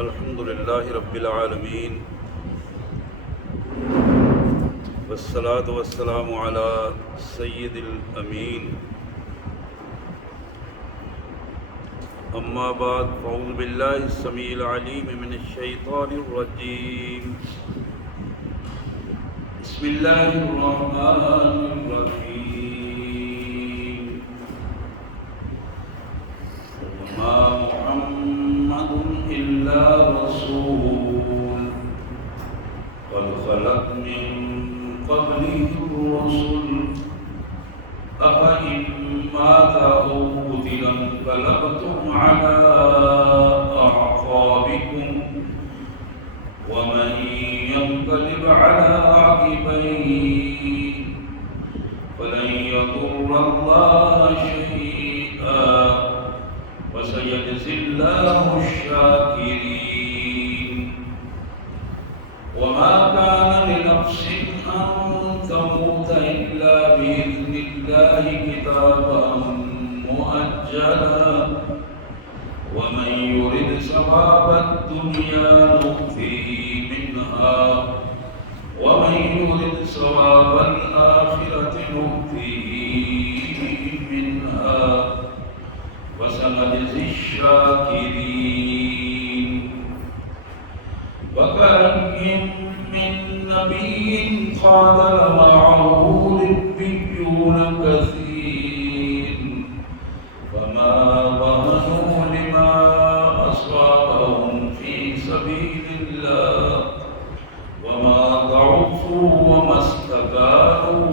الحمد للہ رب العالمین والصلاة والسلام علی سید الامین اما بعد فاعوذ باللہ السمیع العلیم من الشیطان الرجیم بسم اللہ الرحمن الرحیم وما محمد الا رسول قد خلت من قبله الرسل أفإن مات أو قتل انقلبتم على أعقابكم ومن ينقلب على عقبيه فلن يضر الله شيئا وسيجزي الله الشاكرين وما كان لنفس أن تموت إلا بإذن الله كتابا مؤجلا ومن يرد ثواب الدنيا نؤته منها ومن يرد ثواب الآخرة نؤته منها وسنجزي الشاكرين وكأين من نبي قاتل معه ربيون كثير فما وهنوا لما أصابهم في سبيل الله وما ضعفوا وما استكانوا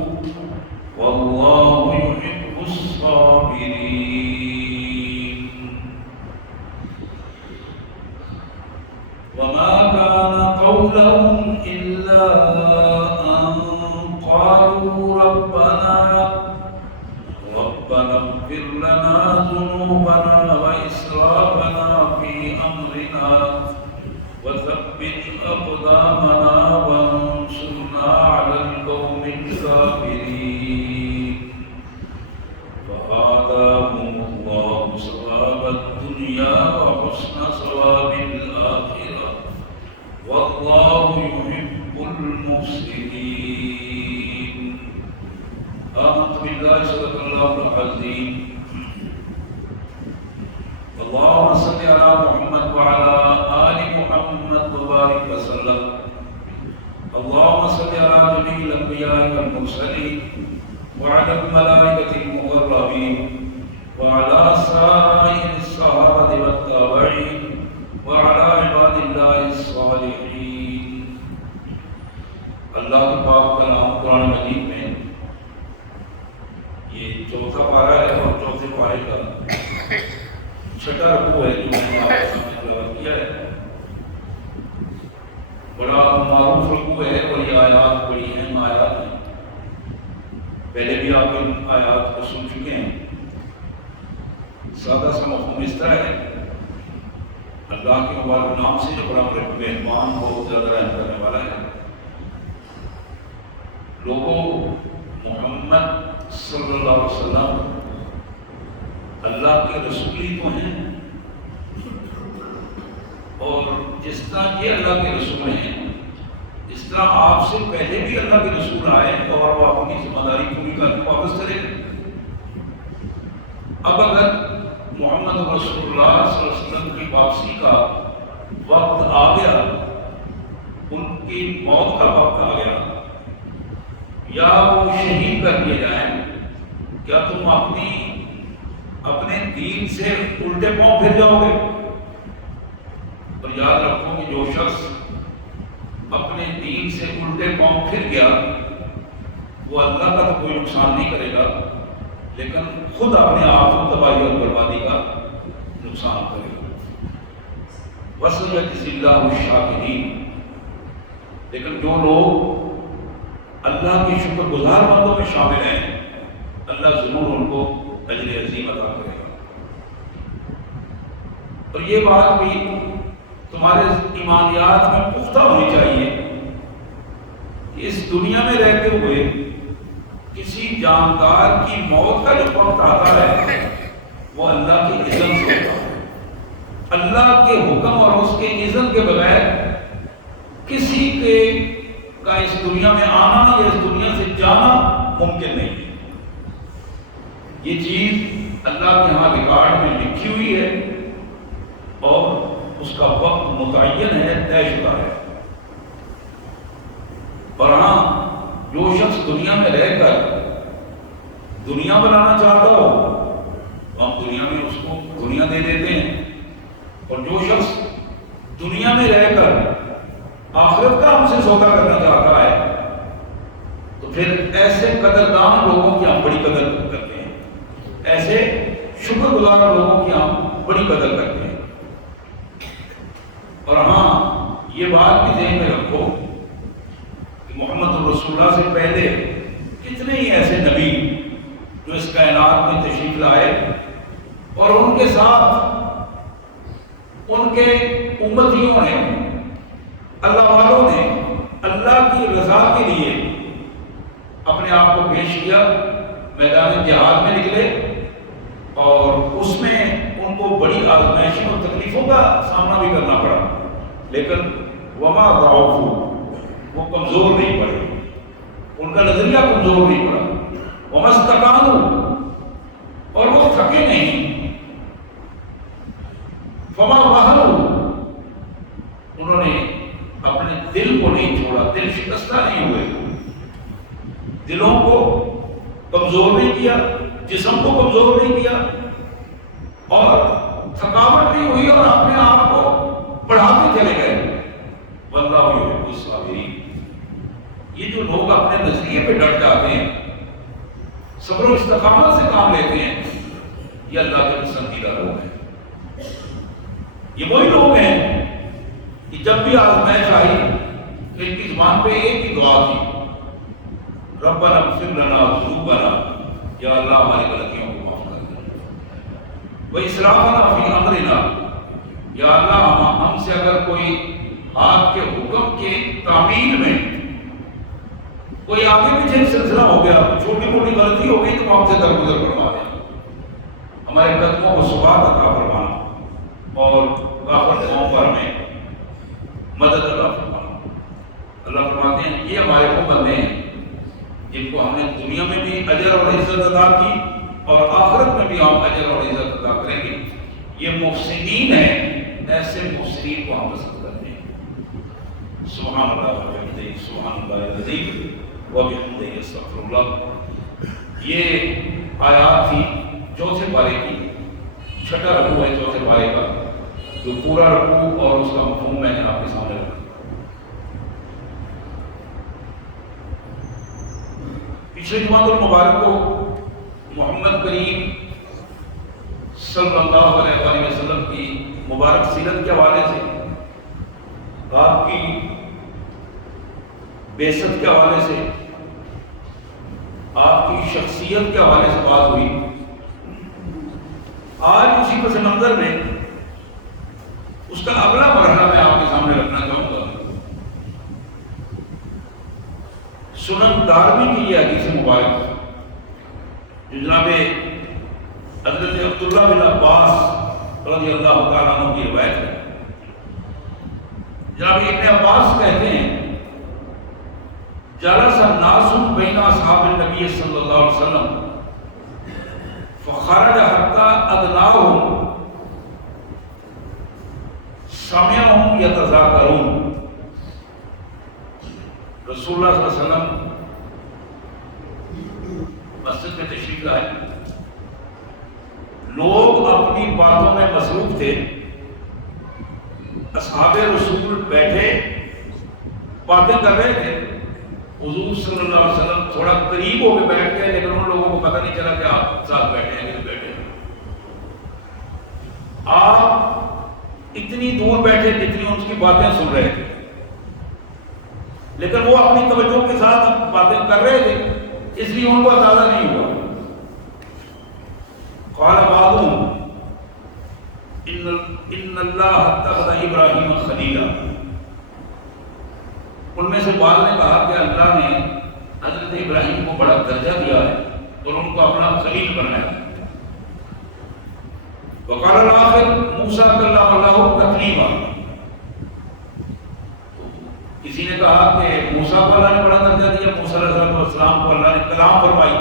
والله يحب الصابرين وما كان قولهم إلا أن قالوا ربنا اغفر لنا ذنوبنا وإسرافنا في أمرنا وثبت أقدامنا وانصرنا على القوم الكافرين فآتاهم الله ثواب الدنيا وحسن ثواب الآخرة والله يحب المحسنين آمنت بالله صدق الله العظيم اللهم صل على محمد وعلى آل محمد وبارك وسلم اللهم صل على جميع الأنبياء والمرسلين وعلى الملائكة المقربين وعلى سائر الصحابة والتابعين وعلى عباد الله الصالحين اللہ کے پاک کلام قرآن مجید میں یہ چوتھا پارہ ہے اور چوتھے پارے کا چھٹا رکوع ہے جو میں نے آپ کے سامنے تلاوت کیا ہے. بڑا معروف رکوع ہے اور یہ آیات بڑی اہم آیات ہیں. پہلے بھی آپ ان آیات کو سن چکے ہیں. سادہ سا مفہوم اس طرح ہے اللہ کے مبارک نام سے جو بڑا مہربان بہت زیادہ رحم کرنے والا ہے. لوگوں محمد صلی اللہ علیہ وسلم اللہ کے رسول ہی تو ہیں اور جس طرح یہ اللہ کے رسول ہیں اس طرح آپ سے پہلے بھی اللہ کے رسول آئے اور وہ اپنی ذمہ داری پوری کر کے واپس چلے گئے. اب اگر محمد رسول اللہ صلی اللہ علیہ وسلم کی واپسی کا وقت آ گیا, ان کی موت کا وقت آ گیا یا وہ شہید کر دیے جائیں, کیا تم اپنے دین سے الٹے پاؤں پھر جاؤ گے؟ اور یاد رکھو کہ جو شخص اپنے دین سے الٹے پاؤں پھر گیا وہ اللہ کا تو کوئی نقصان نہیں کرے گا لیکن خود اپنے آپ کو تباہی اور بربادی کا نقصان کرے گا. وَسَيَجْزِي اللَّهُ الشَّاكِرِينَ. لیکن جو لوگ اللہ کے شکر گزار بندوں میں شامل ہیں اللہ ضرور ان کو اجر عظیم عطا کرے گا. اور یہ بات بھی تمہارے ایمانیات میں پختہ ہونی چاہیے کہ اس دنیا میں رہتے ہوئے کسی جاندار کی موت کا جو وقت آتا ہے وہ اللہ کی اذن سے ہوتا ہے. اللہ کے حکم اور اس کے اذن کے بغیر کسی کے کا اس دنیا میں آنا یا اس دنیا سے جانا ممکن نہیں ہے۔ یہ چیز اللہ کے ہاں ریکارڈ میں لکھی ہوئی ہے اور اس کا وقت متعین ہے، طے شدہ ہے۔ اور ہاں، جو شخص دنیا میں رہ کر دنیا بنانا چاہتا ہو ہم دنیا میں اس کو دنیا دے دیتے ہیں، اور جو شخص دنیا میں رہ کر آخرت کا ہم سے سودا کرنا چاہتا ہے تو پھر ایسے قدردان لوگوں کی ہم بڑی قدر کرتے ہیں، ایسے شکر گزار لوگوں کی ہم بڑی قدر کرتے ہیں۔ اور ہاں، یہ بات بھی ذہن میں رکھو کہ محمد رسول اللہ سے پہلے کتنے ہی ایسے نبی جو اس کائنات میں تشریف لائے اور ان کے ساتھ ان کے امتیوں نے، اللہ والوں نے اللہ کی رضا کے لیے اپنے آپ کو پیش کیا، میدان جہاد میں نکلے اور اس میں ان کو بڑی آزمائشوں اور تکلیفوں کا سامنا بھی کرنا پڑا، لیکن وما ضعفوا، وہ کمزور نہیں پڑے، ان کا نظریہ کمزور نہیں پڑا، وما استکانوا، اور وہ تھکے نہیں، فما وہنوا، انہوں نے اپنے دل کو نہیں چھوڑا، دل شکستہ نہیں ہوئے، دلوں کو کمزور نہیں کیا، جسم کو کمزور نہیں کیا، اور تھکاوٹ نہیں ہوئی، اور اپنے آپ کو بڑھاتے چلے گئے۔ واللہ یحب الصابرین، یہ جو لوگ اپنے نظریے پہ ڈٹ جاتے ہیں، صبر و استقامت سے کام لیتے ہیں، یہ اللہ کے پسندیدہ لوگ ہیں۔ یہ وہی لوگ ہیں کہ جب بھی آزمائش آئی تو ان کی زبان پہ ایک ہی دعا تھی، ربنا اغفر لنا ذنوبنا، یا اللہ ہماری غلطیوں کو معاف کر دے، واسرافنا فی امرنا، یا اللہ ہم سے اگر کوئی آپ کے حکم کے تعمیل میں کوئی آگے پیچھے سلسلہ ہو گیا، چھوٹی موٹی غلطی ہو گئی تو ہم سے درگزر فرما دیں، ہمارے قدموں کو ثبات عطا فرمانا اور کافر قوم پر ہمیں مدد عطا فرمانا۔ اللہ فرماتے ہیں یہ ہمارے وہ بندے ہیں جن کو ہم نے دنیا میں بھی اجر اور عزت عطا کی اور آخرت میں بھی ہم اجر اور عزت عطا کریں گے۔ یہ محسنین ہیں، ایسے محسنین کو ہم پسند کرتے ہیں۔ سبحان اللہ وبحمدہ، سبحان اللہ العظیم وبحمدہ، استغفر اللہ۔ یہ آیات تھی چوتھے پارے کی، چھٹا رکوع ہے چوتھے پارے کا، جو پورا رکوع اور اس کا مفہوم میں نے آپ کے سامنے رکھا۔ پچھلے جمعہ المبارک کو محمد کریم صلی اللہ علیہ وآلہ وسلم کی مبارک سیرت کے حوالے سے، آپ کی بعثت کے حوالے سے، آپ کی شخصیت کے حوالے سے بات ہوئی۔ آج اسی پس منظر میں اس کا اگلا مرحلہ میں آپ کے سامنے رکھنا چاہوں گا۔ سنن دارمی کی یہ حدیث مبارک جو جناب حضرت عبداللہ بن عباس رضی اللہ تعالیٰ عنہ کی روایت ہے۔ جناب ابن عباس کہتے ہیں جلس الناس بین اصحاب النبی صلی اللہ علیہ وسلم فخرج حتی ادناهم سمعهم یتذاکرون۔ رسول اللہ صلی اللہ علیہ وسلم مسجد میں تشریف لائے، لوگ اپنی باتوں میں مصروف تھے، اصحاب رسول بیٹھے باتیں کر رہے تھے، حضور صلی اللہ علیہ وسلم تھوڑا قریب ہو کے بیٹھ گئے، لیکن ان لوگوں کو پتہ نہیں چلا کہ آپ ساتھ بیٹھے ہیں کہ بیٹھے ہیں۔ آپ اتنی دور بیٹھے جتنی ان کی باتیں سن رہے تھے، لیکن وہ اپنی توجہ کے ساتھ باتیں کر رہے تھے، اس لیے ان کو اندازہ نہیں ہوا۔ قال بعضهم ان اللہ اتخذ ابراہیم خلیلا، ان میں سے بعض نے کہا کہ اللہ نے حضرت ابراہیم کو بڑا درجہ دیا ہے اور ان کو اپنا خلیل بنایا۔ وقال الاخر موسیٰ کلم اللہ تکلیما، کسی نے کہا کہ موسیٰ کو اللہ نے بڑا درجہ دیا، موسیٰ علیہ السلام کو اللہ نے کلام فرمائی،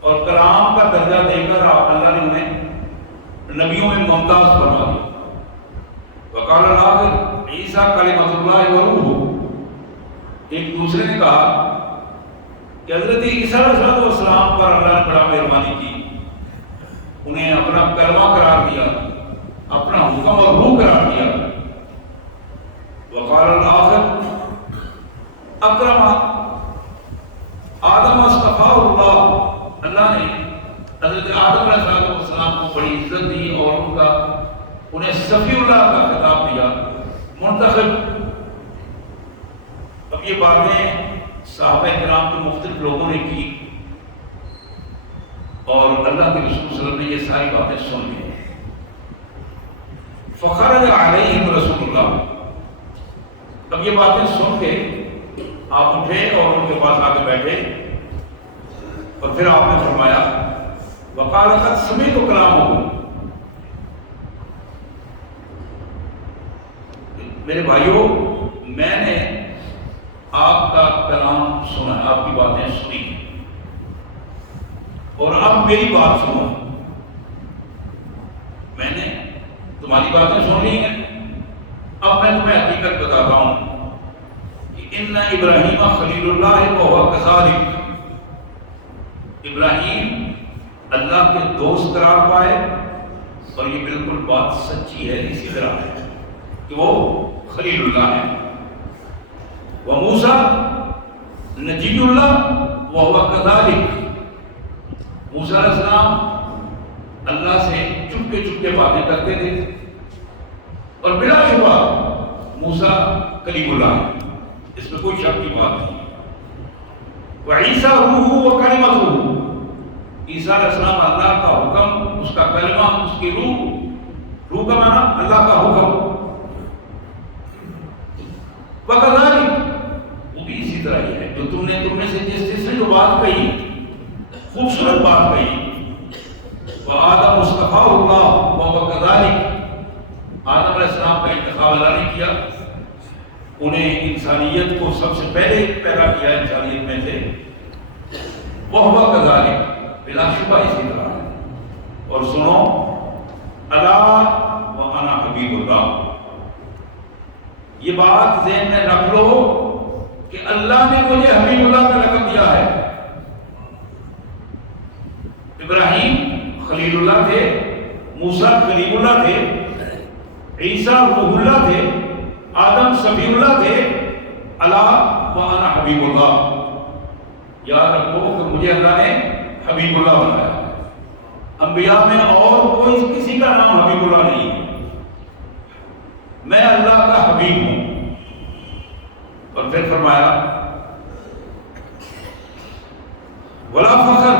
اور کلام کا درجہ دے کر اللہ نے انہیں نبیوں میں ممتاز فرما دیا۔ وقال الآخر عیسیٰ کلمۃ اللہ وروح، ایک دوسرے نے کہا کہ حضرت عیسیٰ علیہ السلام پر اللہ نے بڑا مہربانی کی، انہیں اپنا کلمہ قرار دیا، اپنا حکم اور روح قرار دیا۔ وقال الآخر اکرم آدم اصطفیٰ اللہ نے حضرت آدم علیہ السلام کو بڑی عزت دی اور انہیں صفی اللہ کا خطاب دیا، منتخب۔ اب یہ باتیں صحابہ کرام کے مختلف لوگوں نے کی اور اللہ کے رسول صلی اللہ علیہ وسلم نے یہ ساری باتیں سن لی۔ فخرج علیہم رسول اللہ، اب یہ باتیں سن کے آپ اٹھے اور ان کے پاس آ کے بیٹھے، اور پھر آپ نے فرمایا وقال قد سمعت کلامکم، میرے بھائیوں میں نے آپ کا کلام سنا، آپ کی باتیں سنی، اور اب میری بات سنو۔ میں نے تمہاری باتیں سن لی ہیں، اب میں تمہیں حقیقت بتاتا ہوں کہ ان ابراہیم خلیل اللہ وہو کذالک، ابراہیم اللہ کے دوست قرار پائے، اور یہ بالکل بات سچی ہے، اسی طرح ہے کہ وہ خلیل اللہ ہے۔ وموسیٰ نجی اللہ وہو کذالک، موسیٰ علیہ السلام اللہ سے چپکے چپکے باتیں کرتے تھے، اور بلا شبہ موسیٰ کلیم اللہ ہے، اس میں کوئی شک کی بات نہیں۔ وعیسیٰ روح و کلمتہ، عیسیٰ علیہ السلام اللہ کا حکم، اس کا کلمہ، اس کی روح، روح کا معنی اللہ کا حکم۔ وَكَذَلِكَ، وہ بھی اسی طرح ہی ہے، جو تم میں سے جس نے جو بات کہی، خوبصورت بات کہی، وَآدَمُ اصْطَفَاهُ اللَّهُ وَهُوَ كَذَلِكَ، آدم علیہ السلام کا انتخاب اللہ نے کیا، انہیں انسانیت کو سب سے پہلے پیدا کیا انسانیت میں سے، وَهُوَ كَذَلِكَ، بلا شبہ اسی طرح ہے۔ اور سنو، الا وانا حبیب اللہ، یہ بات ذہن میں رکھ لو کہ اللہ نے مجھے حبیب اللہ کا لقب دیا ہے۔ ابراہیم خلیل اللہ تھے، موسیٰ کلیم اللہ تھے، عیسیٰ روح اللہ تھے، آدم صفی اللہ تھے، الا وانا حبیب اللہ، یاد رکھو کہ مجھے اللہ نے حبیب اللہ بنایا۔ انبیاء میں اور کوئی کسی کا نام حبیب اللہ نہیں ہے، میں اللہ کا حبیب ہوں۔ اور پھر فرمایا ولا فخر،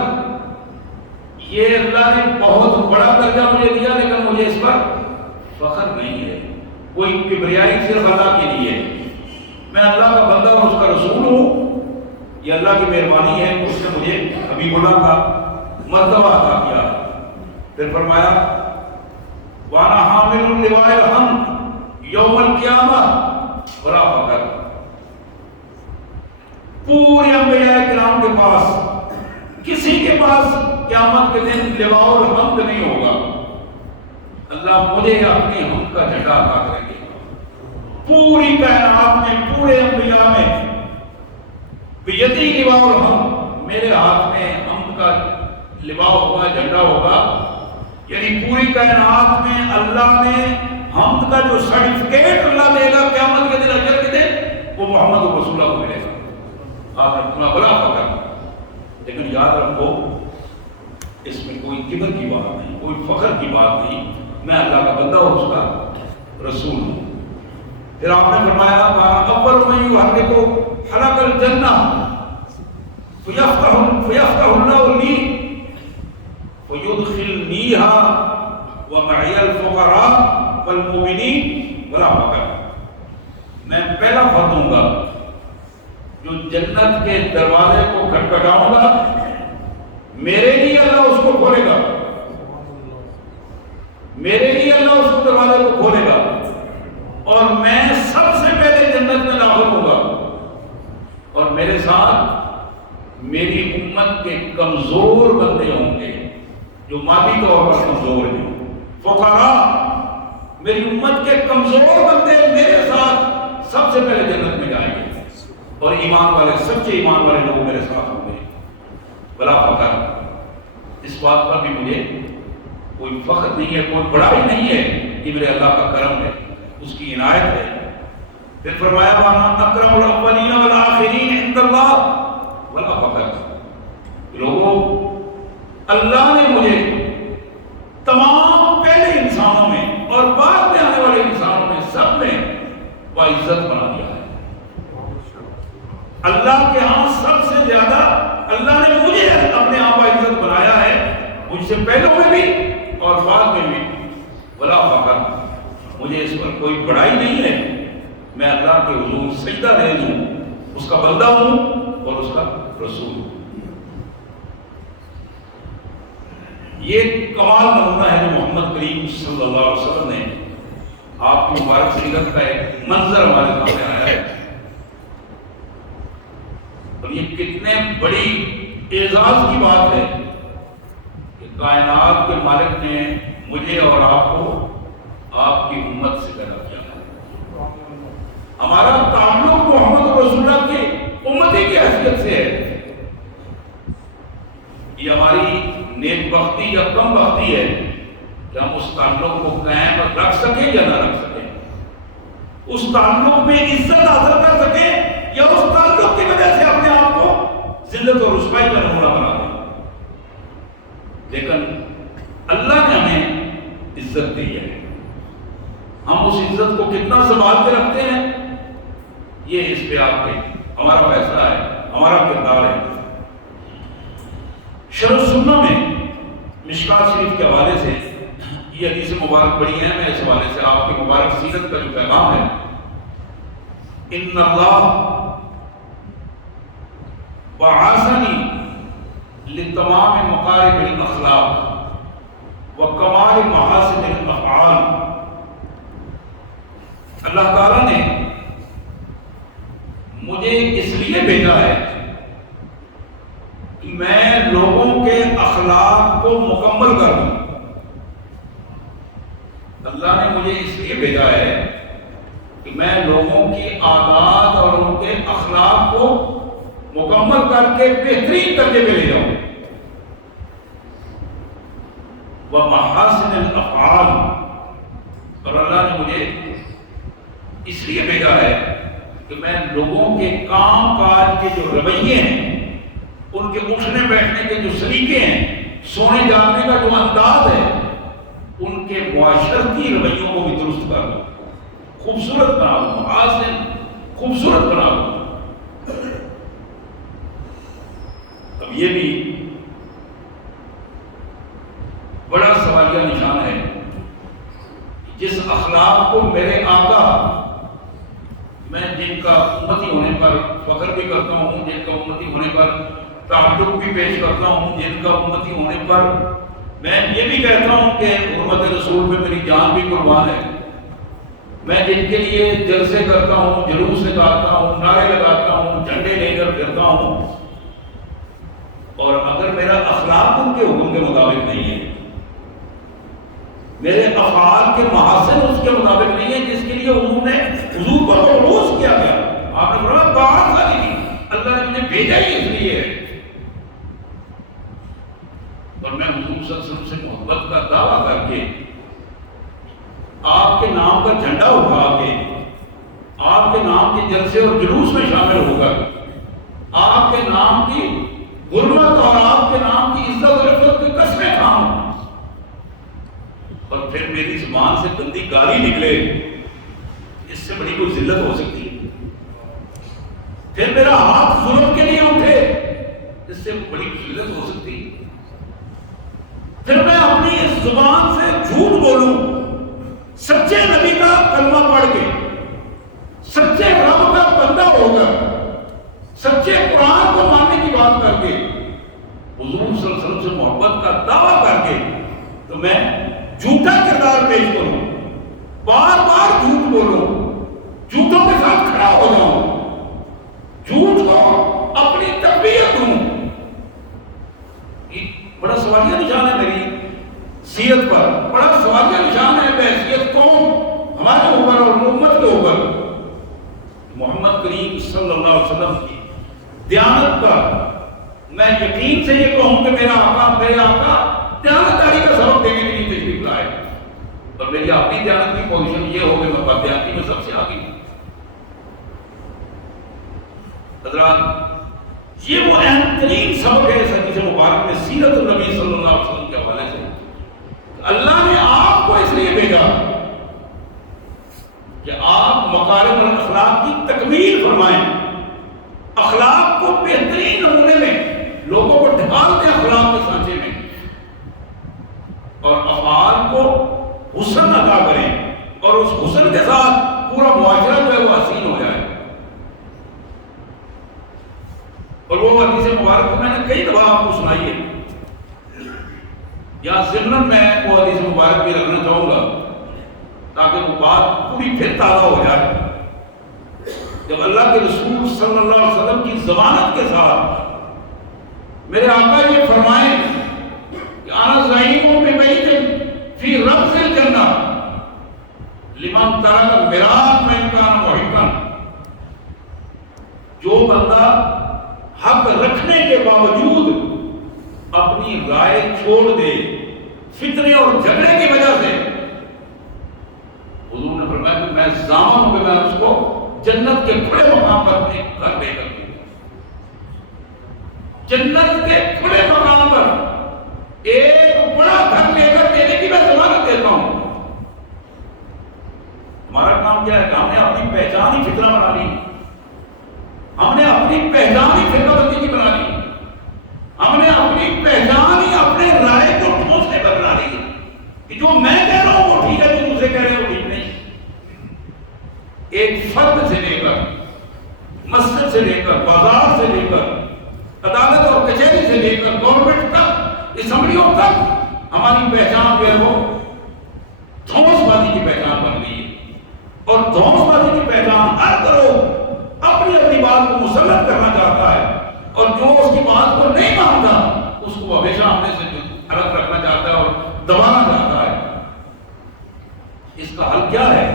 یہ اللہ نے بہت بڑا درجہ مجھے دیا، لیکن مجھے اس پر فخر نہیں ہے، کوئی کبریائی صرف اللہ کے لیے، میں اللہ کا بندہ اور اس کا رسول ہوں، یہ اللہ کی مہربانی ہے، اس نے مجھے حبیب اللہ کا مرتبہ عطا کیا۔ پھر فرمایا وانا حامل لواء الحمد یوم القیامہ ولا فخر، پورے انبیاء کرام کے پاس کسی کے پاس قیامت کے دن لواء الحمد نہیں ہوگا، اللہ مجھے اپنی حمد کا جھنڈا عطا کریں گے۔ پوری کائنات میں، پورے انبیاء میں بیدی لواء الحمد، میرے ہاتھ میں حمد کا لواء ہوگا، جھنڈا ہوگا، یعنی پوری کائنات میں اللہ نے حمد کا جو سرٹیفکیٹ اللہ دے گا قیامت کے دن، اجر کے دن، وہ محمد رسول اللہ کو ملے گا۔ آپ نے بلا فخر، لیکن یاد رکھو اس میں کوئی کبر کی بات نہیں، کوئی فخر کی بات نہیں، میں اللہ کا بندہ اور اس کا رسول ہوں۔ پھر آپ نے فرمایا اول من یحرک حلق الجنہ فیفتح اللہ لی ویدخلنیہا ومعی الفقراء والمؤمنین ولا فخر، میں پہلا فرد ہوں گا جو جنت کے دروازے کو کھٹکھٹاؤں گا، میرے لیے اللہ اس کو کھولے گا، میرے لیے اللہ اس دروازے کو کھولے گا، اور میں سب سے پہلے جنت میں داخل ہوں گا، ساتھ میری امت کے کمزور بندے ہوں گے جو مالی طور پر کمزور ہیں، فقراء، میری امت کے کمزور بندے میرے ساتھ سب سے پہلے جنت میں جائیں گے، اور ایمان والے، سچے ایمان والے لوگ میرے ساتھ ہوں گے بلا فخر۔ اس بات پر بھی مجھے کوئی فخر نہیں ہے، کوئی بڑائی نہیں ہے، کہ میرے اللہ کا کرم ہے، اس کی عنایت ہے۔ پھر فرمایا وَأَنَا أَكْرَمُ الْأَوَّلِينَ وَالْآخِرِينَ عِندَ اللَّهِ وَلَا فَخْرَ۔ لوگوں، اللہ نے مجھے تمام پہلے انسانوں میں اور بعد میں آنے والے انسانوں میں سب میں باعزت بنا دیا ہے۔ اللہ کے ہاں سب سے زیادہ اللہ نے مجھے اپنے آپ باعزت بنایا ہے، مجھ سے پہلوں میں بھی اور بعد میں بھی، ولا فخر، مجھے اس پر کوئی بڑائی نہیں ہے، میں اللہ کے حضور سجدہ ریز ہوں، اس کا بندہ ہوں اور اس کا رسول ہوں۔ یہ کمال نمونہ ہے جو محمد کریم صلی اللہ علیہ وسلم نے آپ کی مبارک سیرت کا ایک منظر ہمارے سامنے آیا ہے، اور یہ کتنے بڑی اعزاز کی بات ہے کہ کائنات کے مالک نے مجھے اور آپ کو آپ کی امت سے پیدا کیا ہے۔ ہمارا تعلق محمد رسول اللہ کی امتی کی حیثیت سے ہے۔ یہ ہماری نیک بختی یا کم بختی ہے کہ ہم اس تعلق کو قائم رکھ سکیں یا نہ رکھ سکیں، اس تعلق میں عزت حاصل کر سکیں یا اس تعلق کی وجہ سے اپنے آپ کو ذلت اور رسوائی کا نمونہ بنا دیں۔ لیکن اللہ نے ہمیں عزت دی ہے، ہم اس عزت کو کتنا سنبھال کے رکھتے ہیں یہ اس پہ آپ کے ہمارا فیصلہ ہے، ہمارا کردار ہے۔ شرح السنہ میں مشکات شریف کے حوالے سے یہ حدیث مبارک بڑی ہے، میں اس حوالے سے آپ کی مبارک سیرت کا جو پیغام ہے، ان اللہ بعثنی لتمام مقارب الاخلاق وکمال محاسن الافعال۔ اللہ تعالیٰ نے مجھے اس لیے بھیجا ہے کہ میں لوگوں کے اخلاق کو مکمل کر دوں۔ اللہ نے مجھے اس لیے بھیجا ہے کہ میں لوگوں کی عادات اور ان کے اخلاق کو مکمل کر کے بہترین درجے پہ لے جاؤں۔ ومحاسن الافعال، اور اللہ نے مجھے اس لیے بھیجا ہے کہ میں لوگوں کے کام کاج کے جو رویے ہیں، ان کے اٹھنے بیٹھنے کے جو سلیقے ہیں، سونے جاگنے کا جو انداز ہے، ان کے معاشرتی رویوں کو بھی درست کر دوں، خوبصورت بنا دوں، محاسن خوبصورت بنا دوں۔ اب یہ بھی بڑا سوالیہ نشان ہے، جس اخلاق کو میرے آقا، میں جن کا امتی ہونے پر فخر بھی کرتا ہوں، جن کا امتی ہونے پر تعلق بھی پیش کرتا ہوں، جن کا امتی ہونے پر میں یہ بھی کہتا ہوں کہ حرمت رسول پہ میری جان بھی قربان ہے، میں جن کے لیے جلسے کرتا ہوں، جلوس نکالتا ہوں، نعرے لگاتا ہوں، جھنڈے لے کر پھرتا ہوں، اور اگر میرا اخلاق ان کے حکم کے مطابق نہیں ہے، میرے افعال کے محاسن اس کے مطابق نہیں ہے جس کے لیے حضور نے حضور پر عروج کیا گیا، آپ نے فرمایا بعثنی، اللہ نے مجھے بھیجا ہی اس لیے ہے، اور میں حضور صلی اللہ علیہ وسلم سے محبت کا دعویٰ کر کے، آپ کے نام کا جھنڈا اٹھا کے، آپ کے نام کے جلسے اور جلوس میں شامل ہو کر، آپ کے نام کی حرمت اور آپ کے نام کی عزت اور عفت کی قسمیں کھاؤں، اور پھر میری زبان سے گندی گالی نکلے، اس سے بڑی کوئی ذلت ہو سکتی ہے؟ پھر میرا ہاتھ ظلم کے لیے اٹھے، اس سے بڑی ذلت ہو سکتی ہے؟ پھر میں اپنی اس زبان سے جھوٹ بولوں، سچے نبی کا کلمہ پڑھ کے، سچے رب کا بندہ ہو کر، سچے قرآن کو ماننے کی بات کر کے، حضور صلی اللہ علیہ وسلم سے محبت کا دعویٰ کر کے، تو میں جھوٹا کردار پیش کروں، بار بار جھوٹ بولوں، جھوٹوں کے ساتھ کھڑا ہو جاؤں، جھوٹ کو کا میں یقین سے یہ کہوں کہ میرا آقا دیانتداری کا سبق دینے کے لیے تشریف لائے، اور میری اپنی دیانت کی پوزیشن یہ ہو کہ میں بدیانتی میں سب سے آگے ہوں۔ حضرات یہ وہ اہم ترین سبق ہے اس حدیث مبارک میں سیرت النبی صلی اللہ علیہ وسلم کے حوالے سے۔ اللہ نے آپ کو اس لیے بھیجا کہ آپ مکارم الاخلاق کی تکمیل فرمائیں، اخلاق کو بہترین نمونے میں لوگوں کو ڈھال دیں اخلاق کے سانچے میں، اور افعال کو حسن ادا کریں، اور اس حسن کے ساتھ پورا معاشرہ جو ہے وہ حسین ہو جائے۔ اور وہ حدیث مبارک کو میں نے کئی دفعہ آپ کو سنائی ہے، یا ضمن میں وہ حدیث مبارک بھی رکھنا چاہوں گا تاکہ وہ بات پوری پھر تازہ ہو جائے۔ جب اللہ کے رسول صلی اللہ علیہ وسلم کی ضمانت کے ساتھ میرے آقا یہ فرمائیں کہ انا زعیم ببیت فی ربض الجنہ لمن ترک المراء من کان محقا، جو بندہ حق رکھنے کے باوجود اپنی رائے چھوڑ دے فتنے اور جھگڑے کی وجہ سے، حضور نے فرمایا کہ میں ضامن ہوں کہ میں اس کو جنت کے کھلے مقام پر اپنے گھر دے کر دوں، جنت کے کھلے مقام پر ایک بڑا گھر لے کر دینے کی میں ضمانت دیتا ہوں۔ ہمارا کام کیا ہے کہ ہم نے اپنی پہچان ہی فتنہ بنا لی، ہم نے اپنی پہچان ہی فتنہ بندی کی بنا لی، ہم نے اپنی پہچان ہی اپنے رائے کو ٹھوسنے پر بنا لی کہ جو میں کہہ رہا ہوں وہ ٹھیک ہے، جو دوسرے کہہ رہے ہیں وہ ٹھیک نہیں۔ ایک فرد سے لے کر مسجد سے لے کر بازار سے لے کر عدالت اور کچہری سے لے کر گورنمنٹ تک اسمبلیوں تک ہماری پہچان جو ہے وہ دھوس بازی کی پہچان بن گئی ہے، اور دھوس بازی کی پہچان ہر گروہ اپنی اپنی بات کو مسلط کرنا چاہتا ہے، اور جو اس کی بات کو نہیں مانتا اس کو ہمیشہ اپنے سے الگ رکھنا چاہتا ہے اور دبانا چاہتا ہے۔ اس کا حل کیا ہے؟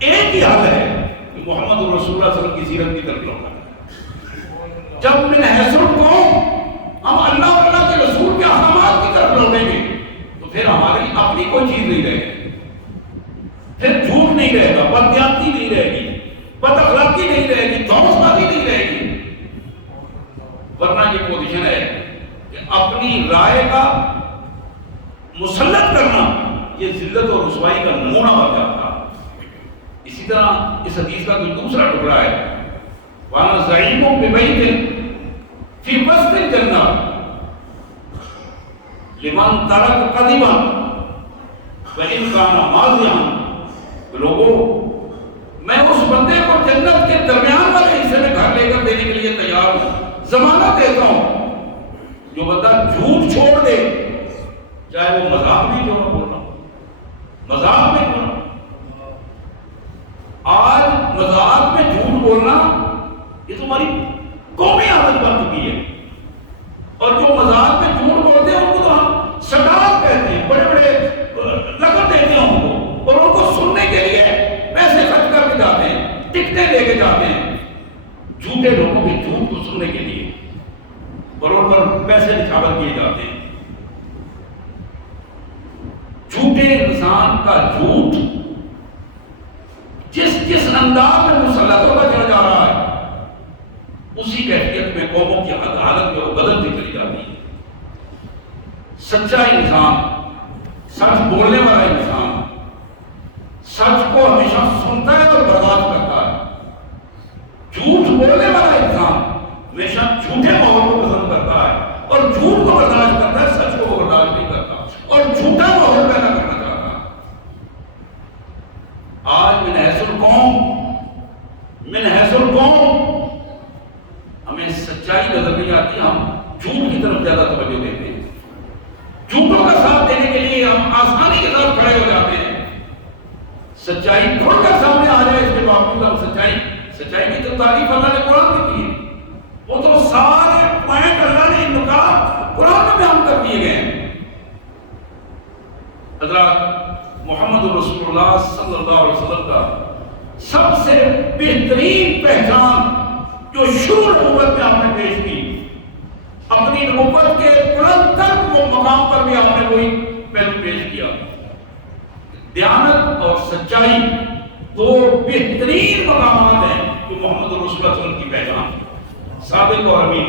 ایک ہی حل ہے کہ محمد رسول اللہ صلی اللہ علیہ وسلم کی سیرت کی طرف لوٹنا ہے۔ جب من حیث القوم ہم اللہ اور اللہ کے رسول کے احکامات کی طرف لوٹیں گے تو پھر ہماری اپنی کوئی چیز نہیں رہے گی، پھر جھوٹ نہیں رہے گا، بددیانتی نہیں رہے گی، بد اخلاقی نہیں رہے گی، دھوس بازی نہیں رہے گی۔ ورنہ یہ پوزیشن ہے کہ اپنی رائے کا مسلط کرنا یہ ذلت اور رسوائی کا نمونہ بن جاتا۔ اسی طرح اس حدیث کا کوئی دوسرا ٹکڑا ہے، وَأَنَا زَعِيمٌ بِبَيْتٍ فِي وَسْطِ الْجَنَّةِ لِمَنْ تَرَكَ قَدِبًا وَإِنْ كَانَ مَاضِيًا۔ لوگوں میں اس بندے کو جنت کے درمیان والے حصے میں گھر لے کر دینے کے لیے تیار ہوں، ضمانت دیتا ہوں۔ جو بندہ جھوٹ چھوڑ دے، چاہے وہ مذاق میں جو میں بول رہا ہوں، مذاق میں بول رہا ہوں، آج مذاق میں جھوٹ بولنا یہ تمہاری قومی عادت بن چکی ہے، اور جو مذاق میں جھوٹ بولتے ہیں ان کو تو ہم سٹار کہتے ہیں، بڑے بڑے لقب دیتے ہیں ان کو، اور ان کو سننے کے لیے پیسے خرچ کر کے جاتے ہیں، ٹکٹیں لے کے جاتے ہیں جھوٹے لوگوں کے جھوٹ کو سننے کے لیے، اور ان پر پیسے نچھاور کیے جاتے ہیں۔ جھوٹے انسان کا جھوٹ جس انداز میں مسلط ہوتا چلا جا رہا ہے، اسی کیفیت میں قوموں کی حالت میں وہ بدلتی چلی جاتی ہے۔ سچا انسان، سچ بولنے والا انسان سچ کو ہمیشہ سنتا ہے اور برداشت کرتا ہے۔ جھوٹ بولنے والا انسان ہمیشہ جھوٹے ماحول کو پسند کرتا ہے اور جھوٹ کو برداشت کرتا ہے، سچ کو برداشت نہیں کرتا اور جھوٹا ماحول پیدا کرنا چاہتا ہے۔ آج من حیث القوم ہمیں سچائی نظر نہیں آتی، ہم جھوٹ کی طرف زیادہ توجہ دیتے ہیں، جھوٹوں کا ساتھ دینے کے لیے ہم آسانی کے ساتھ کھڑے ہو جاتے ہیں۔ سچائی کھل کر سامنے آ جائے اس کے باوجود ہم سچائی کی تو تعریف اللہ نے قرآن میں کی ہے، وہ تو سارے پوائنٹ اللہ نے نکات قرآن میں بیان کر دیے گئے ہیں۔ حضرات محمد رسول اللہ صلی اللہ علیہ وسلم کا سب سے بہترین پہچان جو شروع نبوت میں آپ نے پیش کی اپنی نبوت کے بلند تر مقام پر بھی آپ نے وہی پہلو پیش کیا. دیانت اور سچائی دو بہترین مقامات ہیں جو محمد رسول اللہ صلی اللہ علیہ وسلم کی پہچان صادق اور امین.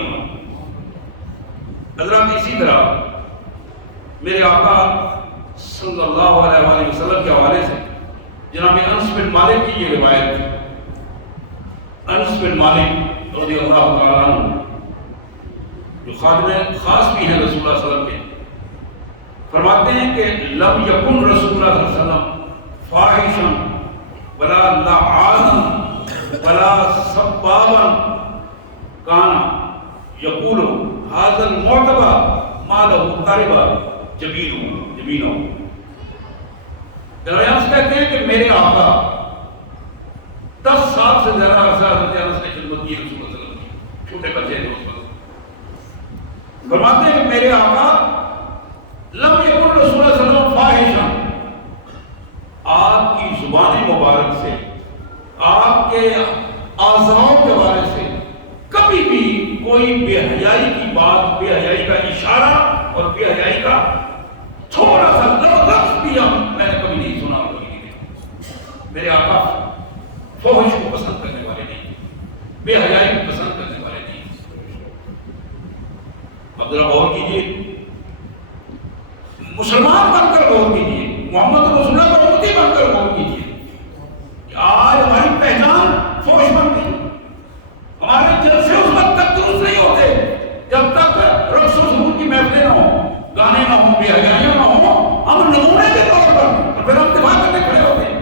حضرات اسی طرح میرے آقا صلی اللہ علیہ وآلہ وسلم کے حوالے سے جناب انس بن مالک کی یہ روایت ہے. انس بن مالک رضی اللہ تعالیٰ عنہ جو خادم خاص بھی ہیں رسول اللہ صلی اللہ علیہ وسلم کے، فرماتے ہیں کہ لم یکن رسول اللہ صلی اللہ علیہ وسلم فاحشا ولا لعانا ولا سبابا کان یقول هذا المعتبى ما له قربا جبینہ. دریاس کہتے ہیں کہ میرے آقا 10 سال سے زیادہ عرصہ حضرت انس نے خدمت کی رسول اللہ صلی اللہ علیہ وسلم کی، چھوٹے بچے تھے اس وقت. فرماتے ہیں کہ میرے آقا لم یکن رسول اللہ صلی اللہ علیہ وسلم فاحشا، آپ کی زبان مبارک سے، آپ کے اعضاء کے بارے سے کبھی بھی کوئی بے حیائی کی بات، بے حیائی کا اشارہ اور بے حیائی کا تھوڑا سا لفظ بھی میں نے کبھی نہیں سنا. میرے آقا فحش کو پسند کرنے والے نہیں، بے حیائی کو پسند کرنے والے نہیں. اب ذرا غور کیجیے، مسلمان بن کر غور کیجیے، محمد رسول اللہ کا امتی بن کر غور کیجیے کہ آج ہماری پہچان فحش بن گئی. ہمارے جلسے اس وقت تک درست نہیں ہوتے جب تک رقص و سرور کی محفلیں نہ ہوں، گانے نہ ہوں، بے حیائیاں نہ ہوں. ہم نمونے کے طور پر اور پھر ہم دفاع کرنے کھڑے ہوتے ہیں،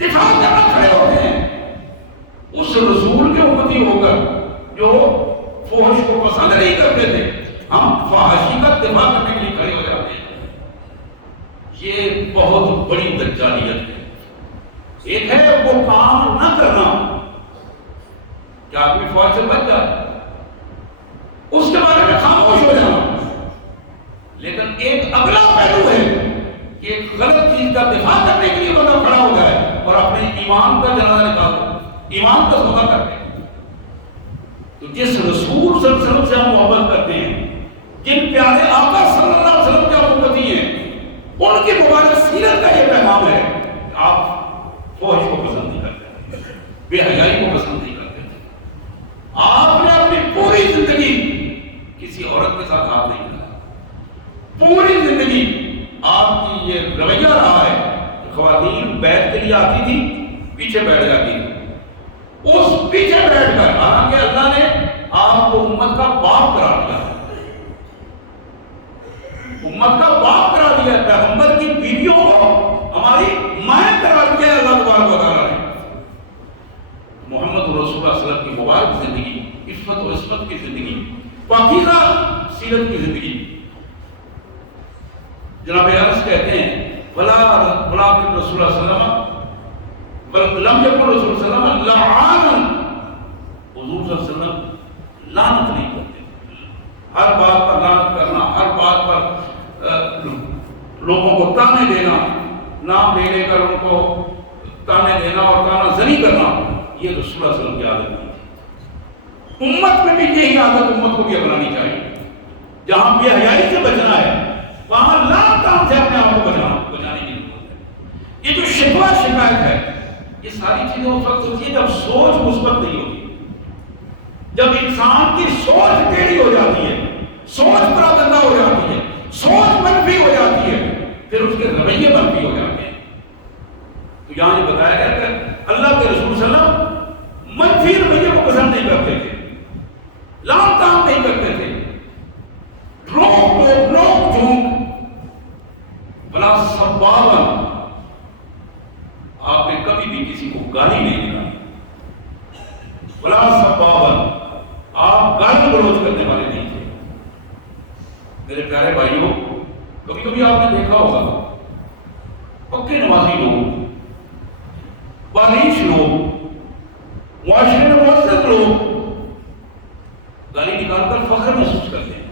دفاع کرنا کھڑے ہوتے ہیں اس رسول کے امتی ہو کر جو فحش کو پسند نہیں کرتے تھے. ہم فحاشی کا دفاع کرنے کے لیے کھڑے ہو جاتے ہیں. یہ بہت بڑی دجالیت ہے. ایک ہے وہ کام نہ کرنا کہ آدمی فوج سے بچ جائے، اس کے بارے میں خاموش ہو جانا. لیکن ایک اگلا پہلو ہے کہ ایک غلط چیز کا دفاع کرنے کے لیے بندہ کھڑا ہو جائے اور اپنے ایمان کا جنازہ نکال دے، ایمان کا سودا کر دے. تو جس رسول صلی اللہ علیہ وسلم سے ہم محبت کرتے ہیں، جن پیارے آقا صلی اللہ علیہ وسلم کے امتی ہیں، ان کی مبارک سیرت کا یہ پیغام ہے کہ آپ فحش کو پسند نہیں کرتے، بے حیائی کو پسند نہیں کرتے. آپ نے اپنی پوری زندگی کسی عورت کے ساتھ ہاتھ نہیں ملایا. پوری زندگی آپ کی یہ رویہ رہا ہے کہ خواتین بیٹھ کے لیے آتی تھی، پیچھے بیٹھ جاتی تھی. اس پیچھے بیٹھ کر حالانکہ اللہ نے آپ کو امت کا باپ قرار دیا، امت کا باپ قرار دیا، پیغمبر کی بیویوں کو ہماری مائیں قرار دیا اللہ تبارک و تعالیٰ نے. محمد رسول اللہ صلی اللہ علیہ وسلم کی مبارک زندگی، عفت و عصمت کی زندگی، پاکیزہ سیرت کی زندگی. جناب انس کہتے ہیں ولا رسول اللہ صلی اللہ علیہ وسلم لم یکن رسول صلی اللہ علیہ وسلم لعانا، حضور صلی اللہ علیہ وسلم لعنت نہیں کرتے. ہر بات پر لعنت کرنا، ہر بات پر لوگوں کو تانے دینا، نام لے لے کر ان کو تانے دینا اور تانا زنی کرنا، یہ رسول اللہ صلی اللہ علیہ وسلم کی عادت نہیں تھی. امت میں بھی یہی عادت امت کو بھی اپنانی چاہیے. جہاں بے حیائی سے بچنا ہے وہاں لام کام سے اپنے آپ کو بچانے کی ضرورت ہے. یہ جو شکوہ شکایت ہے، یہ ساری چیزیں اس وقت ہوتی ہے جب سوچ مثبت نہیں ہوتی، جب انسان کی سوچ ٹیڑھی ہو جاتی ہے، سوچ پراگندہ ہو جاتی ہے، سوچ منفی ہو جاتی ہے، پھر اس کے رویے منفی ہو جاتے ہیں. تو یہاں یہ بتایا گیا کہ اللہ کے رسول صلی اللہ علیہ وسلم منفی رویے کو پسند نہیں کرتے تھے، لام کام نہیں کرتے تھے، روک جھونک بلا سبابا. آپ نے کبھی بھی کسی کو گالی نہیں دیا، بلا سبابا، آپ گالی گلوچ کرنے والے نہیں تھے. میرے پیارے بھائیوں، کبھی کبھی آپ نے دیکھا ہوگا پکے نمازی لوگ، باریش لوگ، معاشرے میں معزز لوگ گالی نکال کر فخر محسوس کرتے ہیں،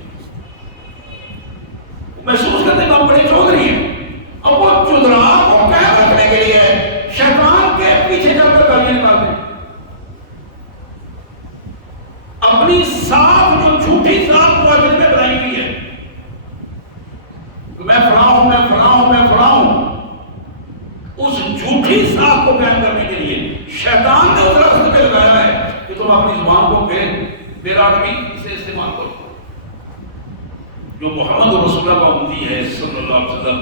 محسوس کرتے ہیں کہ ہم بڑے چودھری ہیں. اب وہ چودھرا کو قائم رکھنے کے لیے شیطان کے پیچھے چل کر گالیاں نکالتے ہیں. اپنی صاف جو جھوٹی تم اپنی زبان کو بے آدمی سے استعمال کرو. جو محمد رسول اللہ کا امتی ہے صلی اللہ علیہ وسلم،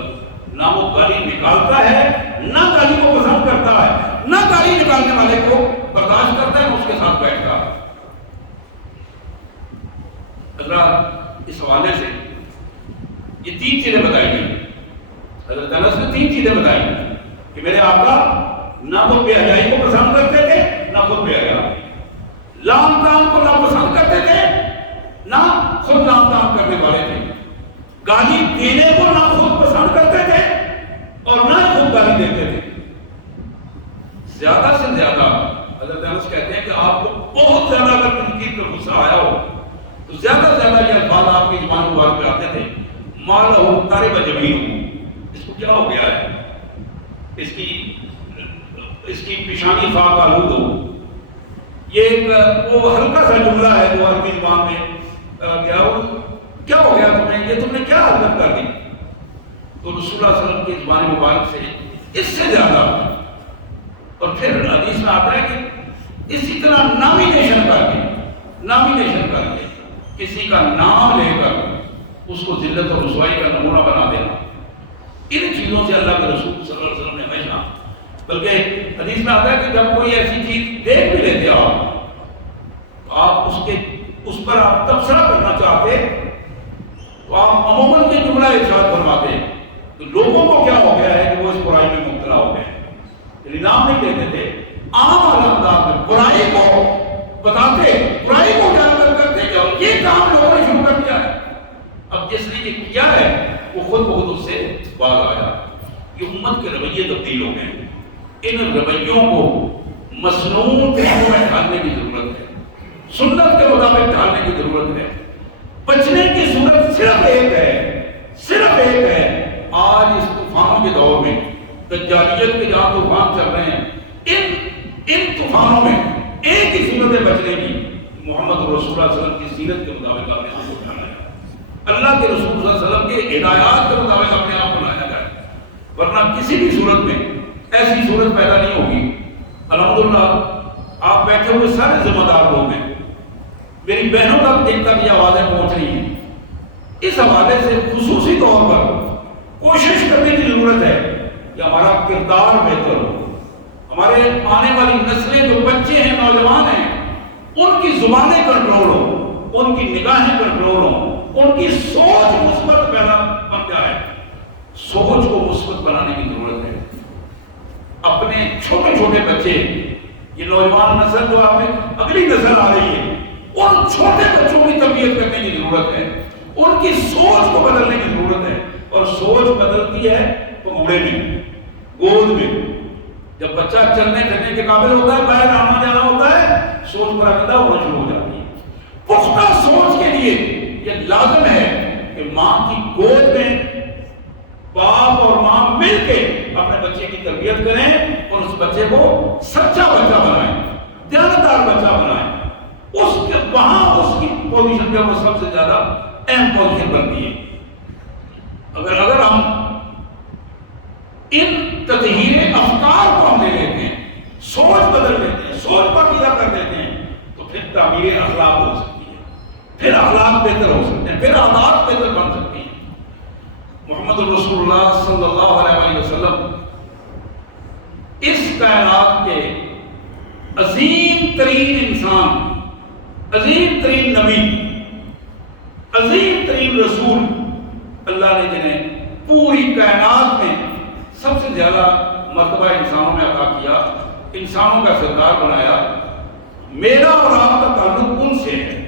نہ وہ گالی نکالتا ہے، نہ گالی کو پسند کرتا ہے، نہ گالی نکالنے والے کو برداشت کرتا ہے، اس کے ساتھ بیٹھتا ہے. حضرات اس حوالے سے یہ 3 چیزیں بتائی گئی. حضرت انس نے 3 چیزیں بتائی کہ میرے آقا نہ تو بے حیائی کو پسند کرتے تھے، نہ خود بے حیا، لام کام کو نہ پسند کرتے تھے، نہ خود لام کام کرنے والے تھے، گالی دینے کو نہ خود پسند کرتے تھے اور نہ ہی خود گالی دیتے تھے. زیادہ سے زیادہ حضرت انس کہتے ہیں کہ آپ کو بہت زیادہ اگر تنقید کا غصہ آیا ہو تو زیادہ سے زیادہ یہ الفاظ آپ کی زبان مبارک پہ آتے تھے، مالہ طارب جبین، اس کو کیا ہو گیا ہے، اس کی پیشانی خاک آلود ہو. یہ ایک وہ ہلکا سا جملہ ہے جو عربی زبان میں کیا ہو گیا تمہیں، یہ تم نے کیا حرکت کر دی. تو رسول اللہ صلی اللہ علیہ وسلم کی زبان مبارک سے اس سے زیادہ. اور پھر حدیث میں آتا ہے کہ اسی طرح نامینیشن کر کے کسی کا نام لے کر اس کو ذلت اور رسوائی کا نمونہ بنا دینا. ان چیزوں سے اللہ کے رسول صلی اللہ علیہ وسلم نے ہمیشہ، بلکہ حدیث میں آتا ہے کہ جب کوئی ایسی چیز دیکھ بھی لیتے آپ اس پر آپ تبصرہ کرنا چاہتے تو آپ عموماً کے جملہ ارشاد فرماتے تو لوگوں کو کیا ہو گیا ہے کہ وہ اس برائی میں مبتلا ہو گئے. یعنی نام نہیں لیتے تھے، عام انداز میں برائی کو بتاتے، برائی کو اجاگر کرتے کہ یہ کام لوگوں نے شروع کر دیا ہے. اب جس نے یہ کیا ہے وہ خود بخود اس سے باز آیا. یہ امت کے رویے تبدیل ہو گئے. ان رویوں کو مسنون فہموں میں ڈھالنے کی ضرورت ہے، سنت کے مطابق ڈھالنے کی ضرورت ہے. بچنے کی صورت صرف ایک ہے. آج اس طوفانوں کے دور میں دجالیت کے جہاں طوفان چل رہے ہیں، ان طوفانوں میں ایک ہی صورت ہے بچنے کی، محمد رسول اللہ صلی اللہ علیہ وسلم کی سیرت کے مطابق آپ نے آپ کو بنایا ہے، اللہ کے رسول صلی اللہ علیہ وسلم کے ہدایات کے مطابق اپنے آپ کو بنایا گیا ہے. ورنہ کسی بھی صورت میں ایسی صورت پیدا نہیں ہوگی. الحمدللہ آپ بیٹھے ہوئے سارے ذمہ دار لوگ ہیں، میری بہنوں تک دن تک یہ آوازیں پہنچ رہی ہیں. اس حوالے سے خصوصی طور پر کوشش کرنے کی ضرورت ہے کہ ہمارا کردار بہتر ہو. ہمارے آنے والی نسلیں جو بچے ہیں، نوجوان ہیں، ان کی زبانیں کنٹرول ہو، ان کی نگاہیں کنٹرول ہوں، ان کی سوچ مثبت پیدا بن جائے. سوچ کو مثبت بنانے کی ضرورت ہے. اپنے چھوٹے چھوٹے بچے، یہ نوجوان نسل جو آپ میں اگلی نسل آ رہی ہے، ان چھوٹے بچوں کی تربیت کرنے کی ضرورت ہے، ان کی سوچ کو بدلنے کی ضرورت ہے. اور سوچ بدلتی ہے پنگوڑے میں، گود میں. جب بچہ چلنے پھرنے کے قابل ہوتا ہے، باہر آنا جانا ہوتا ہے، سوچ پراگندہ ہونا شروع ہو جاتی ہے. پختہ سوچ کے لیے یہ لازم ہے کہ ماں کی گود میں باپ اور ماں مل کے اپنے بچے کی تربیت کریں اور اس بچے کو سچا بچہ بنائیں، دیانتدار بچہ بنائیں. وہاں اس کی پوزیشن جو وہ سب سے زیادہ اہم پوزیشن بنتی ہے. اگر ہم ان تطہیر افکار کو ہم لے لیتے ہیں، سوچ بدل لیتے ہیں، سوچ پاکیزہ کر دیتے ہیں، تو پھر تعمیر اخلاق ہو سکتی ہے، پھر اخلاق بہتر ہو سکتے ہیں، پھر عادات بہتر بن سکتی ہیں. محمد رسول اللہ صلی اللہ علیہ وسلم اس کائنات کے عظیم ترین انسان، عظیم ترین نبی، عظیم ترین رسول، اللہ نے جنہیں پوری کائنات میں سب سے زیادہ مرتبہ انسانوں میں عطا کیا، انسانوں کا سردار بنایا. میرا اور آپ کا تعلق ان سے ہے،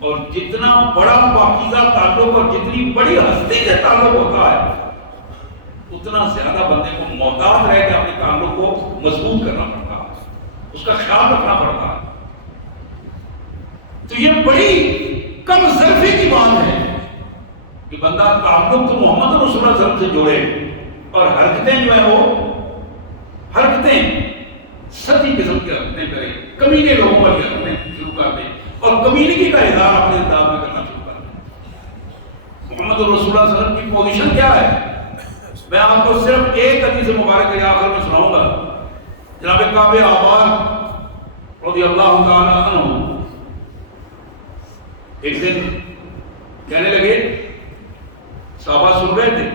اور جتنا بڑا پاکیزہ تعلق اور جتنی بڑی ہستی سے تعلق ہوتا ہے، اتنا زیادہ بندے کو محتاط رہ کے اپنے تعلق کو مضبوط کرنا پڑتا ہے، اس کا خیال رکھنا پڑتا ہے. تو یہ بڑی کم ظرفی کی بات ہے کہ بندہ تعلق تو محمد رسول اللہ صلی اللہ علیہ وسلم سے جوڑے، اور حرکتیں جو ہیں وہ حرکتیں ستی قسم کی حرکتیں کریں، کمینے لوگوں والی حرکتیں شروع کر دیں اور کمینگی کا اظہار اپنے انداز میں کرنا شروع کر دیں. محمد رسول اللہ صلی اللہ علیہ وسلم کی پوزیشن کیا ہے؟ میں آپ کو صرف ایک حدیث مبارک کے آخر میں سناؤں گا. جناب کعب احبار رضی اللہ تعالیٰ عنہ ایک دن کہنے لگے، صحابہ سن رہے تھے،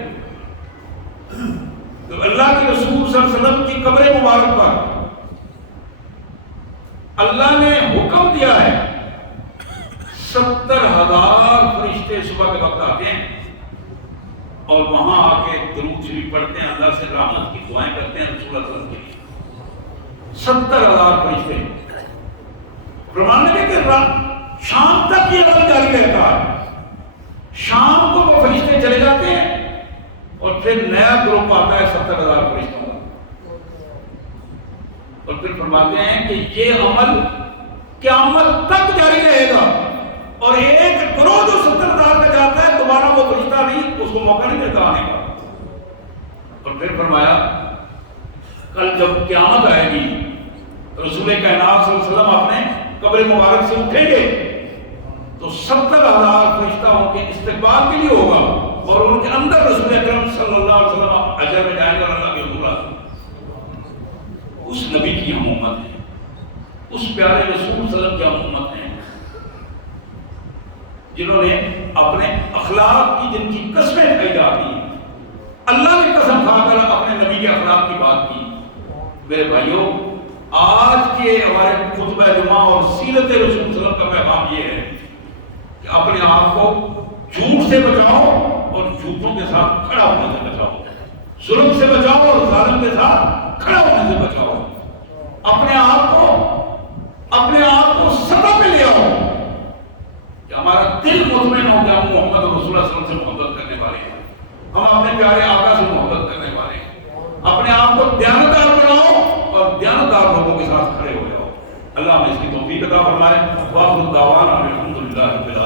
تو اللہ کے رسول صلی اللہ علیہ وسلم کی قبر مبارک پر اللہ نے حکم دیا ہے 70,000 فرشتے صبح کے وقت آتے ہیں اور وہاں آ کے درود شریف پڑھتے ہیں، اللہ سے رحمت کی دعائیں کرتے ہیں رسول اللہ صلی اللہ علیہ وسلم کے لیے۔ 70,000 فرشتے فرمان لگے کہ شام تک یہ عمل جاری رہتا ہے، شام کو وہ فرشتے چلے جاتے ہیں اور پھر نیا گروپ آتا ہے 70,000 فرشتوں کا، اور پھر فرماتے ہیں کہ یہ عمل قیامت تک جاری رہے گا، اور ایک گروہ جو 70,000 کا جاتا ہے دوبارہ وہ فرشتہ نہیں، اس کو موقع نہیں دیتا آنے کا۔ اور پھر فرمایا کل جب قیامت آئے گی رسول کائنات صلی اللہ علیہ وسلم اپنے قبر مبارک سے اٹھیں گے تو 70,000 فرشتہ ان کے استقبال کے لیے ہوگا، اور ان کے اندر رسول اکرم صلی اللہ علیہ وسلم اجر میں جائیں گے اور اللہ کے حضور اس نبی کی ہم امت ہے، اس پیارے رسول صلی اللہ علیہ وسلم کی ہم امت ہے، جنہوں نے اپنے اخلاق کی جن کی قسمیں کھائی جاتی ہیں، اللہ نے قسم کھا کر اپنے نبی کے اخلاق کی بات کی۔ میرے بھائیوں، آج کے ہمارے خطبہ جمعہ اور سیرت رسول صلی اللہ علیہ وسلم کا پیغام یہ ہے کہ اپنے آپ کو جھوٹ سے بچاؤ اور جھوٹوں کے ساتھ کھڑا ہونے سے بچاؤ، ظلم سے بچاؤ اور ظالم کے ساتھ کھڑا ہونے سے بچاؤ، اپنے آپ کو سطح پہ لے آؤ کہ ہمارا دل مطمئن ہو کہ ہم محمد رسول اللہ صلی اللہ علیہ وسلم سے محبت کرنے والے ہیں، ہم اپنے پیارے آقا سے محبت کرنے والے ہیں، اپنے آپ کو دیانتدار بناؤ اور دیانتدار لوگوں کے ساتھ کھڑے ہو جاؤ۔ اللہ ہمیں اس کی توفیق عطا فرمائے۔ وآخر دعوانا الحمدللہ رب العالمین۔